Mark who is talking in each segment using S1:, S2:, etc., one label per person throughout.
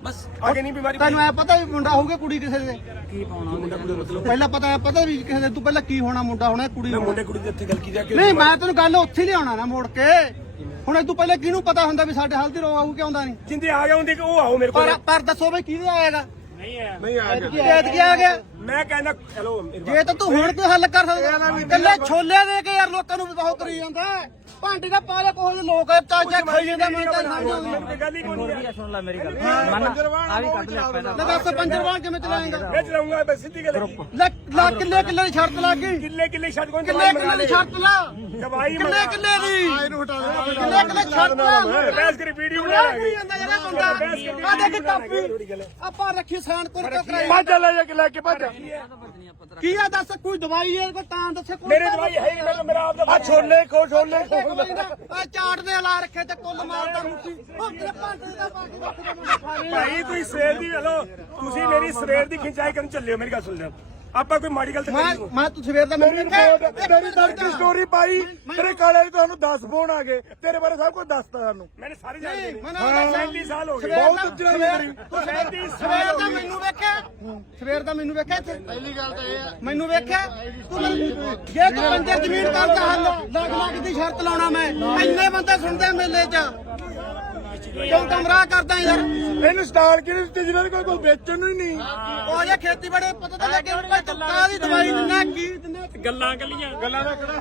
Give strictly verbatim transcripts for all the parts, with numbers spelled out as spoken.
S1: बस आगे नहीं बीमारी
S2: ਤੈਨੂੰ ਐ ਪਤਾ ਵੀ ਮੁੰਡਾ ਹੋਊਗਾ ਕੁੜੀ ਕਿਸੇ ਦੇ
S1: की पाउना मुंडा कुड़ी मतलब
S2: ਪਹਿਲਾਂ ਪਤਾ ਐ ਪਤਾ ਵੀ ਕਿਸੇ ਦੇ ਤੂੰ ਪਹਿਲਾਂ ਕੀ ਹੋਣਾ ਮੁੰਡਾ ਹੋਣਾ ਕੁੜੀ ਹੋਣਾ
S1: मुंडे कुड़ी ਦੇ ਇੱਥੇ ਗੱਲ ਕੀ ਜਾ ਕੇ
S2: ਨਹੀਂ ਮੈਂ ਤੈਨੂੰ ਗੱਲ ਉੱਥੇ ਲਿਆਉਣਾ ਨਾ ਮੋੜ ਕੇ ਹੁਣ ਤੂੰ ਪਹਿਲਾਂ ਕਿਹਨੂੰ ਪਤਾ ਹੁੰਦਾ ਵੀ ਸਾਡੇ ਹਲਦੀ ਰੋ ਆਊ ਕਿ ਆਉਂਦਾ ਨਹੀਂ
S1: ਜਿੰਦੇ ਆ ਗਿਆ ਹੁੰਦੇ ਕਿ ਉਹ ਆਓ ਮੇਰੇ ਕੋਲ
S2: ਪਰ ਪਰ ਦੱਸੋ ਵੀ ਕਿਹਦੇ ਆਏਗਾ
S1: ਨਹੀਂ ਹੈ ਨਹੀਂ ਆ
S2: ਐਤ ਕੀ ਆ ਗਿਆ
S1: ਮੈਂ ਕਹਿੰਦਾ ਹੈਲੋ
S2: ਜੇ ਤਾਂ ਤੂੰ ਹੁਣ ਕੋਈ ਹੱਲ ਕਰ ਸਕਦਾ ਕੱਲੇ ਛੋਲੇ ਦੇ ਕੇ ਯਾਰ ਲੋਕਾਂ ਨੂੰ ਬਹੁਤ ਕਰੀ ਜਾਂਦਾ ਭਾਂਡੇ ਦਾ ਪਾਲੇ ਕੋਹ ਦੇ ਲੋਕ ਚਾਚਾ ਖਾਈ ਜਾਂਦਾ ਮੈਨੂੰ ਤਾਂ ਸਮਝ ਆਉਂਦੀ
S1: ਗੱਲ ਹੀ ਕੋਈ ਨਹੀਂ
S3: ਸੁਣ ਲੈ ਮੇਰੀ ਗੱਲ ਮਨ ਆ ਵੀ ਕੱਢ ਲਿਆ ਪਹਿਲਾਂ
S2: ਲੈ ਦੱਸ ਪੰਜਰਵਾਂ ਕਿਵੇਂ ਚਲਾਏਗਾ
S1: ਮੈਂ ਚਲਾਉਂਗਾ ਬਸ ਸਿੱਧੀ ਗੱਲ
S2: ਲੈ ਲਾ ਕਿੱਲੇ ਕਿੱਲੇ ਦੀ ਸ਼ਰਤ ਲੱਗ ਗਈ
S1: ਕਿੱਲੇ ਕਿੱਲੇ ਛੱਡ ਕੋਈ
S2: ਕਿੱਲੇ ਕਿੱਲੇ ਦੀ ਸ਼ਰਤ ਲਾ
S1: ਦਵਾਈ
S2: ਕਿੱਲੇ ਕਿੱਲੇ ਦੀ ਇਹਨੂੰ ਹਟਾ ਦੇ ਕਿੱਲੇ ਕਿੱਲੇ ਸ਼ਰਤ ਲਾ
S1: ਬੈਸ ਕਰੀ ਵੀਡੀਓ
S2: ਬਣਾ
S1: ਬਣਾ
S2: ਕਰੀ ਜਾਂਦਾ ਯਾਰ ਇਹ ਬੰਦਾ ਆ ਦੇਖ ਟਾਪੀ ਆਪਾਂ ਰੱਖੀ ਸਾਨ ਕੋਲ ਕਰਾਈ
S1: ਭੱਜ ਲੈ ਜਾ ਕੇ ਲੈ ਕੇ ਭੱਜ
S2: ਕੀ ਆ ਦੱਸ ਕੋਈ ਦਵਾਈ ਹੈ ਕੋਈ ਤਾਂ ਦੱਸੇ ਕੋਈ
S1: ਮੇਰੇ ਦਵਾਈ ਹੈ ਹੀ ਨਹੀਂ ਮੇਰਾ ਆਪ ਦਾ ਆ ਛੋਲੇ ਖੋ ਛੋਲੇ ਖੋ
S2: ਆ ਚਾਟ ਦੇ ਲਾ ਰੱਖੇ ਤੇ ਕੁੱਲ ਮਾਰਦਾ ਮੁੱਠੀ ਉਹ ਤੇਰੇ ਭਾਂਡੇ ਦਾ ਬਾਕੀ ਬੱਕਰੇ ਮੁੰਡੇ ਖਾ ਰਹੇ
S1: ਭਾਈ ਤੁਸੀਂ ਸਵੇਰ ਦੀ ਹਲੋ ਤੁਸੀਂ ਮੇਰੀ ਸਵੇਰ ਦੀ ਖਿਚਾਈ ਕਰਨ ਚੱਲੇ ਹੋ ਮੇਰੀ ਗੱਲ ਸੁਣ ਲਿਓ ਆਪਾਂ ਕੋਈ ਮਾੜੀ ਗੱਲ ਤੇ
S2: ਮੈਂ
S1: ਕਰੀ
S2: ਮੈਂ ਤੂੰ ਸਵੇਰ ਦਾ ਮੈਨੂੰ
S1: ਤੇਰੀ ਤੜਕੀ ਸਟੋਰੀ ਪਾਈ ਤੇਰੇ ਕਾਲੇ ਨੂੰ ਤੁਹਾਨੂੰ ਦਸ ਫੋਨ ਆ ਗਏ ਤੇਰੇ ਬਾਰੇ ਸਭ ਕੁਝ ਦੱਸਤਾ ਸਾਨੂੰ ਮੈਨੇ ਸਾਰੇ ਜਾਣਦੇ ਨੇ ਪੈਂਤੀ ਸਾਲ ਹੋ ਗਏ
S2: ਬਹੁਤ ਉੱਚਾ ਮੇਰੀ ਸਵੇਰ ਦਾ ਮੈਨੂੰ ਵੇਖਿਆ ਸਵੇਰ ਦਾ ਮੈਨੂੰ ਵੇਖਿਆ ਇੱਥੇ ਪਹਿਲੀ ਗੱਲ ਤਾਂ ਇਹ ਆ ਮੈਨੂੰ ਵੇਖਿਆ ਤੂੰ ਮੈਨੂੰ ਜੇ ਤੂੰ ਬੰਦੇ ਜ਼ਮੀਨ ਕਰਦਾ ਹੱਲ ਲੱਖ ਲੱਖ ਦੀ ਸ਼ਰਤ ਲਾਉਣਾ ਮੈਂ ਇੰਨੇ ਬੰਦੇ ਸੁਣਦੇ ਮੇਲੇ 'ਚ ਕਿਉਂ ਕਮਰਾ ਕਰਦਾ ਯਾਰ
S1: ਇਹਨੂੰ ਸਟਾਰ ਕਿਹਨੇ ਦਿੱਤੇ ਜਿਹਨਾਂ ਨੇ ਕੋਈ ਕੋਈ ਵੇਚਣ ਨੂੰ ਹੀ ਨਹੀਂ
S2: ਉਹ ਜੇ ਖੇਤੀਬਾੜੀ ਪਤਾ ਤਾਂ ਲੱਗੇ ਭਾਈ ਤੂੰ ਕਾਹਦੀ ਦਵਾਈ ਦਿੰਦਾ ਕੀ ਦਿੰਦਾ
S1: ਗੱਲਾਂ ਕੱਲੀਆਂ ਗੱਲਾਂ ਦਾ ਕਿਹੜਾ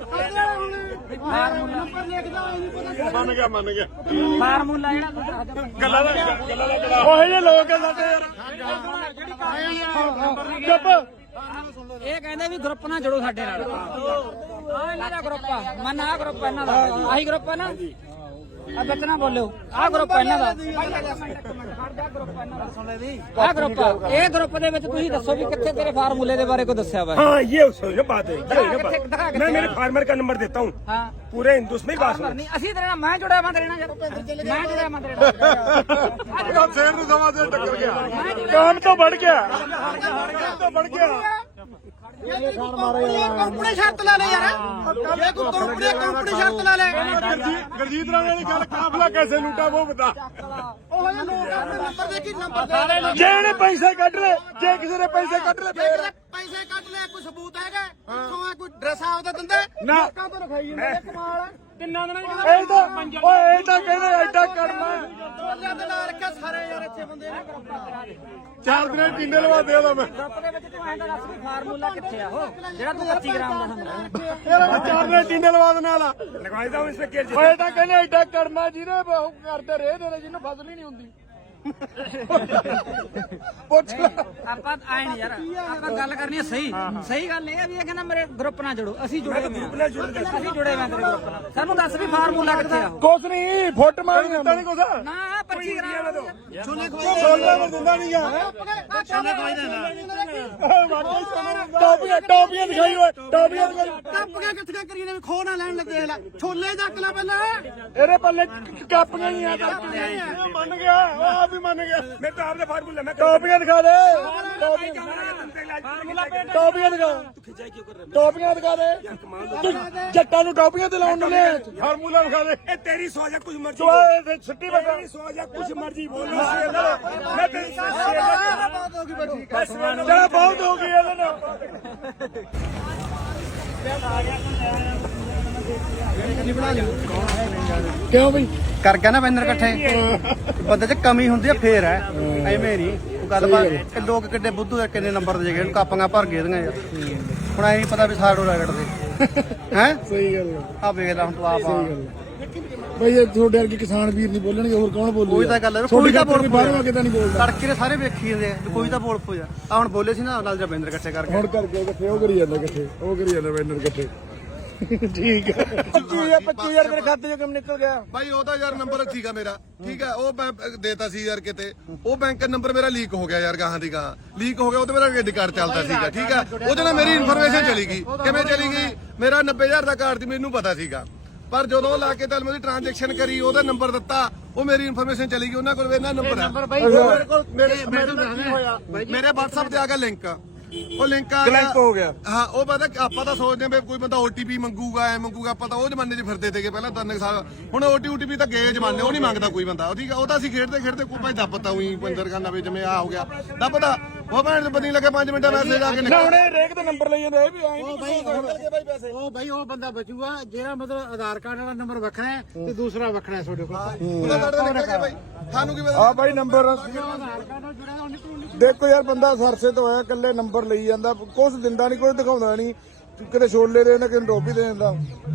S2: ਨੰਬਰ ਲਿਖਦਾ ਇਹ ਨਹੀਂ ਪਤਾ
S1: ਮੰਨ ਗਿਆ ਮੰਨ ਗਿਆ
S3: ਫਾਰਮੂਲਾ ਜਿਹੜਾ ਤੂੰ ਦੱਸ ਦੇ
S1: ਗੱਲਾਂ ਦਾ ਗੱਲਾਂ ਦਾ ਕਿਹੜਾ ਉਹੇ ਜਿਹੇ ਲੋਕ ਆ ਸਾਡੇ ਯਾਰ ਚੁੱਪ
S3: ਇਹ ਕਹਿੰਦੇ ਵੀ ਗਰੁੱਪ ਨਾਲ ਜੁੜੋ ਸਾਡੇ ਨਾਲ ਆ ਇਹਨਾਂ ਦਾ ਗਰੁੱਪ ਆ ਮਨ ਆ ਗਰੁੱਪ ਆ ਇਹਨਾਂ ਦਾ ਆਹੀ ਗਰੁੱਪ ਆ ਨਾ ਆ ਵਿੱਚ ਨਾ ਬੋਲਿਓ ਆ ਗਰੁੱਪ ਆ ਇਹਨਾਂ ਦਾ ਆ ਗਰੁੱਪ ਆ ਇਹ ਗਰੁੱਪ ਦੇ ਵਿੱਚ ਤੁਸੀਂ ਦੱਸੋ ਵੀ ਕਿੱਥੇ ਤੇਰੇ ਫਾਰਮੂਲੇ ਦੇ ਬਾਰੇ ਕੋਈ ਦੱਸਿਆ ਵਾ
S1: हाँ ये ये बात है ये ये बात
S3: दिखा के-
S1: मैं मेरे फार्मर का नंबर देता हूँ
S3: ਹਾਂ
S1: पूरे हिंदुस्तान में बात
S3: ਨਹੀਂ ਅਸੀਂ ਤੇਰੇ ਨਾਲ ਮੈਂ ਜੁੜਿਆ ਮੈਂ ਤੇਰੇ ਨਾਲ ਮੈਂ ਜੁੜਿਆ ਮੈਂ ਤੇਰੇ ਨਾਲ
S1: शेर ने सवा से टक्कर गया काम तो बढ़ गया काम तो बढ़ गया
S2: ਕੰਪਨੀ ਸ਼ਰਤ ਲੈ ਲੈ ਯਾਰ ਜੇ ਤੂੰ ਕੰਪਨੀ ਕੰਪਨੀ ਸ਼ਰਤ ਲੈ ਲੈ
S1: गुरजीत राणा ने गल काफला कैसे लूटा वो बता
S2: ਉਹ ਜੇ ਲੋਕ ਆਪਣੇ ਨੰਬਰ ਦੇ ਕੀ ਨੰਬਰ ਦੇ
S1: जे ने पैसे कट ले जे किसी ने पैसे कट ले
S2: ਜੇ ਕਿਤੇ ਪੈਸੇ ਕੱਢ ਲੈ ਕੋਈ ਸਬੂਤ ਹੈਗਾ ਕਿੱਥੋਂ ਆ ਕੋਈ ਡਰੈਸ ਆਪਦਾ ਦਿੰਦੇ
S1: ਨਾ।
S2: ਲੋਕਾਂ ਤੋਂ ਲਿਖਾਈ ਜਾਂਦੇ ਕਮਾਲ ਹੈ
S1: ਤਿੰਨਾਂ ਦਿਨਾਂ ਇਹ ਤਾਂ ਓਏ ਇਹ ਤਾਂ ਕਹਿੰਦੇ ਐਡਾ ਕਰਨਾ
S2: ਚੋਲਿਆਂ ਦੇ ਨਾਲ ਰੱਖਿਆ ਸਾਰੇ ਯਾਰ ਇੱਥੇ ਬੰਦੇ ਨੇ
S1: ਚਾਰ ਦਿਨਾਂ ਟਿੰਡੇ ਲਵਾ ਦੇ ਉਹਦਾ ਮੈਂ
S3: ਗਰੁੱਪ ਦੇ ਵਿੱਚ ਤੂੰ ਐਂ ਤਾਂ ਦੱਸ ਵੀ ਫਾਰਮੂਲਾ ਕਿੱਥੇ ਆ ਉਹ ਜਿਹੜਾ ਤੂੰ ਪੱਚੀ ਗ੍ਰਾਮ ਦਾ ਹੁੰਦਾ
S1: ਇਹਦਾ ਚਾਰ ਦਿਨਾਂ ਟਿੰਡੇ ਲਵਾ ਦੇਣ ਵਾਲਾ ਲਗਵਾਈ ਦਾ ਇਸ ਤੇ ਓਏ ਤਾਂ ਕਹਿੰਦੇ ਐਡਾ ਕਰਨਾ ਜਿਹਨੇ ਬਹੁ ਕਰਦੇ ਰਹੇ ਤੇਰੇ ਜਿਹਨੂੰ ਫਸਲ ਹੀ ਨਹੀਂ ਹੁੰਦੀ ਪੁੱਛ ਲੈ
S3: ਆਪਾਂ ਆਏ ਨਹੀਂ ਯਾਰ ਆਪਾਂ ਗੱਲ ਕਰਨੀ ਹੈ ਸਹੀ ਸਹੀ ਗੱਲ ਇਹ ਹੈ ਵੀ ਇਹ ਕਹਿੰਦਾ ਮੇਰੇ ਗਰੁੱਪ ਨਾਲ ਜੁੜੋ ਅਸੀਂ ਜੁੜੇ ਹੋਏ ਹਾਂ। ਅਸੀਂ ਜੁੜੇ ਮੈਂ ਤੇਰੇ ਗਰੁੱਪ ਨਾਲ ਸਾਨੂੰ ਦੱਸ ਵੀ ਫਾਰਮੂਲਾ ਕਿੱਥੇ ਆ ਉਹ
S1: ਕੁਛ ਨਹੀਂ ਫੁੱਟ ਮਾਰ ਦਿੱਤਾ ਨਹੀਂ ਕੁਛ
S3: ਨਾ ਪੱਚੀ ਗ੍ਰਾਮ ਦਾ
S2: ਛੋਲੇ
S1: ਛੋਲੇ ਮੈਂ ਦਿੰਦਾ ਨਹੀਂ ਆ
S2: ਛੋਲੇ ਕੋਈ
S1: ਟੋਪੀਆਂ ਟੋਪੀਆਂ ਦਿਖਾਈ ਓਏ ਟੋਪੀਆਂ ਦਿਖਾਈ
S2: ਕੰਪਨੀਆਂ ਕਿੱਥੇ ਕਰੀਏ ਨੇ ਖੋ ਨਾ ਲੈਣ ਲੱਗੇ ਲੈ ਛੋਲੇ ਚੱਕ ਲੈ ਪਹਿਲਾਂ
S1: ਇਹਦੇ ਪੱਲੇ ਕਾਪੀਆਂ ਹੀ ਆ ਇਹ ਮੰਨ ਗਿਆ ਉਹ ਆਪ ਵੀ ਮੰਨ ਗਿਆ ਮੈਂ ਤਾਂ ਆਪਦੇ ਫਾਰਮੂਲਾ ਮੈਂ ਟੋਪੀਆਂ ਦਿਖਾ ਦੇ ਟੋਪੀਆਂ ਦਿਖਾ ਟੋਪੀਆਂ ਦਿਖਾ ਦੇ ਤੂੰ ਜੱਟਾਂ ਨੂੰ ਟੋਪੀਆਂ ਤੇ ਲਾਉਣ ਨੂੰ ਲੈ ਫਾਰਮੂਲਾ ਦਿਖਾ ਦੇ ਇਹ ਤੇਰੀ ਸੋਚ ਹੈ ਕੁਝ ਮਰਜ਼ੀ ਬੋਲ ਛੁੱਟੀ ਬਤਾ ਤੇਰੀ ਸੋਚ ਹੈ ਕੁਝ ਮਰਜ਼ੀ ਬੋਲ ਮੈਂ ਤੇਰੀ
S2: ਬਹੁਤ ਹੋ ਗਈ ਬਸ ਠੀਕ ਹੈ
S1: ਜਿਹੜਾ ਬਹੁਤ ਹੋ ਗਈ ਇਹਦੇ ਨਾਲ ਕਿਉਂ ਬਈ
S2: ਕਰ ਗਿਆ ਨਾ ਬੈਨਰ ਇਕੱਠੇ ਬੰਦੇ 'ਚ ਕਮੀ ਹੁੰਦੀ ਆ ਫੇਰ ਹੈ ਐਵੇਂ ਨਹੀਂ ਉਹ ਗੱਲ ਬਾਤ ਲੋਕ ਕਿੱਡੇ ਬੁੱਧੂ ਆ ਕਿੰਨੇ ਨੰਬਰ ਦੇ ਗਏ ਕਾਪੀਆਂ ਭਰ ਗਏ ਦੀਆਂ ਯਾਰ ਹੁਣ ਐ ਨਹੀਂ ਪਤਾ ਵੀ ਸਾਡੋ ਰਗੜਦੇ ਹੈ
S1: ਸਹੀ ਗੱਲ
S2: ਆ ਵੇਖ ਲੈ ਹੁਣ ਤੂੰ ਆਪ ਆ
S1: ਬਈ ਇਹ ਤੁਹਾਡੇ ਵਰਗੇ ਕਿਸਾਨ ਵੀਰ ਨਹੀਂ ਬੋਲਣਗੇ ਹੋਰ ਕੌਣ ਬੋਲੂਗਾ
S2: ਕੋਈ ਤਾਂ ਗੱਲ ਹੈ ਕੋਈ ਤਾਂ ਬੋਲ
S1: ਬਾਹਰੋਂ ਕਿਦਾਂ ਨਹੀਂ ਬੋਲਦਾ
S2: ਤੜਕੇ ਦੇ ਸਾਰੇ ਵੇਖੀ ਜਾਂਦੇ ਆ ਕੋਈ ਤਾਂ ਬੋਲ ਪੋ ਜਾ ਆ ਹੁਣ ਬੋਲੇ ਸੀ ਨਾ ਨਾਲ ਜਾਂ ਬੈਨਰ ਇਕੱਠੇ ਕਰਕੇ
S1: ਹੁਣ ਕਰਕੇ ਇਕੱਠੇ ਉਹ ਕਰੀ ਜਾਂਦਾ ਇਕੱਠੇ ਉਹ ਕਰੀ ਜਾਂਦਾ ਬੈਨਰ ਇਕੱਠੇ ਠੀਕ ਹੈ ਪੱਚੀ ਹਜ਼ਾਰ ਤੇਰੇ ਖਾਤੇ ਚੋਂ ਕਿਵੇਂ ਨਿਕਲ ਗਿਆ
S4: ਭਾਈ ਉਹਦਾ ਯਾਰ ਨੰਬਰ ਸੀਗਾ ਮੇਰਾ ਠੀਕ ਹੈ ਉਹ ਮੈਂ ਦੇਤਾ ਸੀ ਯਾਰ ਕਿਤੇ ਉਹ ਬੈਂਕ ਨੰਬਰ ਮੇਰਾ ਲੀਕ ਹੋ ਗਿਆ ਯਾਰ ਗਾਹਾਂ ਦੀ ਗਾਹਾਂ ਲੀਕ ਹੋ ਗਿਆ ਉਹਦੇ ਮੇਰਾ ਕ੍ਰੈਡਿਟ ਕਾਰਡ ਚੱਲਦਾ ਸੀਗਾ ਠੀਕ ਹੈ ਉਹਦੇ ਨਾਲ ਮੇਰੀ ਇਨਫੋਰਮੇਸ਼ਨ ਚਲੀ ਗਈ ਕਿਵੇਂ ਚਲੀ ਗਈ ਮੇਰਾ ਨੱਬੇ ਹਜ਼ਾਰ ਦਾ ਕਾਰਡ ਸੀ ਮੈਨੂੰ ਪਤਾ ਸੀਗਾ ਪਰ ਜਦੋਂ ਲਾ ਕੇ ਤਾਂ ਮੈਂ ਉਹਦੀ ਟ੍ਰਾਂਜੈਕਸ਼ਨ ਕਰੀ ਉਹਦਾ ਨੰਬਰ ਦਿੱਤਾ ਉਹ ਮੇਰੀ ਇਨਫੋਰਮੇਸ਼ਨ ਚਲੀ ਗਈ ਉਹਨਾਂ ਕੋਲ ਇਹਨਾਂ ਨੰਬਰ ਹੈ ਮੇਰੇ ਮੇਰੇ WhatsApp ਤੇ ਆ ਗਿਆ ਲਿੰਕ ਉਹ ਲਿੰਕ ਆ
S1: Link ਹੋ ਗਿਆ।
S4: ਹਾਂ ਉਹ ਪਤਾ ਆਪਾਂ ਤਾਂ ਸੋਚਦੇ ਆ ਵੀ ਕੋਈ ਬੰਦਾ ਓਟੀਪੀ ਮੰਗੂਗਾ ਐ ਮੰਗੂਗਾ ਆਪਾਂ ਤਾਂ ਉਹ ਜ਼ਮਾਨੇ 'ਚ ਫਿਰਦੇ ਤੇਗੇ ਪਹਿਲਾਂ ਤਿੰਨ ਸਾਲ ਹੁਣ ਓਟੀਪੀ ਤਾਂ ਗਏ ਜ਼ਮਾਨੇ ਉਹ ਨਹੀਂ ਮੰਗਦਾ ਕੋਈ ਬੰਦਾ ਉਹ ਠੀਕ ਆ ਉਹ ਤਾਂ ਅਸੀਂ ਖੇਡਦੇ ਖੇਡਦੇ ਕੋਈ ਭਾਈ ਦੱਬਤਾ ਉਹੀ ਬੰਦਰ ਕਰਨਾ ਵੀ ਜਿਵੇਂ ਆ ਹੋ ਗਿਆ ਦੱਬਦਾ ਉਹ ਭੈਣ ਨੂੰ ਪਤਾ ਲੱਗੇ ਪੰਜ ਮਿੰਟਾਂ ਮੈਸੇਜ ਆ ਕੇ
S1: ਨਾ ਹੁਣ ਇਹ ਰੇਕ ਦਾ ਨੰਬਰ ਲਈ ਜਾਂਦੇ ਇਹ ਵੀ ਆਏ
S2: ਉਹ ਬਾਈ ਉਹ ਬਾਈ ਉਹ ਬੰਦਾ ਬਚੂਗਾ ਜਿਹੜਾ ਮਤਲਬ ਆਧਾਰ ਕਾਰਡ ਵਾਲਾ ਨੰਬਰ ਵੱਖਰਾ ਹੈ ਤੇ ਦੂਸਰਾ ਵੱਖਰਾ ਹੈ ਤੁਹਾਡੇ ਕੋਲ
S4: ਉਹਦਾ ਲੜਦਾ ਨਿਕਲ ਭਾਈ ਸਾਨੂੰ ਕੀ ਪਤਾ
S1: ਆ ਬਾਈ ਨੰਬਰ
S2: ਆਧਾਰ ਕਾਰਡ ਨਾਲ ਜੁੜਿਆ ਉਹ ਨਿਕਲੂ
S1: ਦੇਖੋ ਯਾਰ ਬੰਦਾ ਸਰਸੇ ਤੋਂ ਆਇਆ ਇਕੱਲੇ ਨੰਬਰ ਲਈ ਜਾਂਦਾ ਕੁਛ ਦਿੰਦਾ ਨਹੀਂ ਕੁਛ ਦਿਖਾਉਂਦਾ ਨਹੀਂ ਕਿਤੇ ਛੋਲੇ ਦੇ ਦਿੰਦਾ ਕਿਤੇ ਟੋਪੀ ਦੇ ਦਿੰਦਾ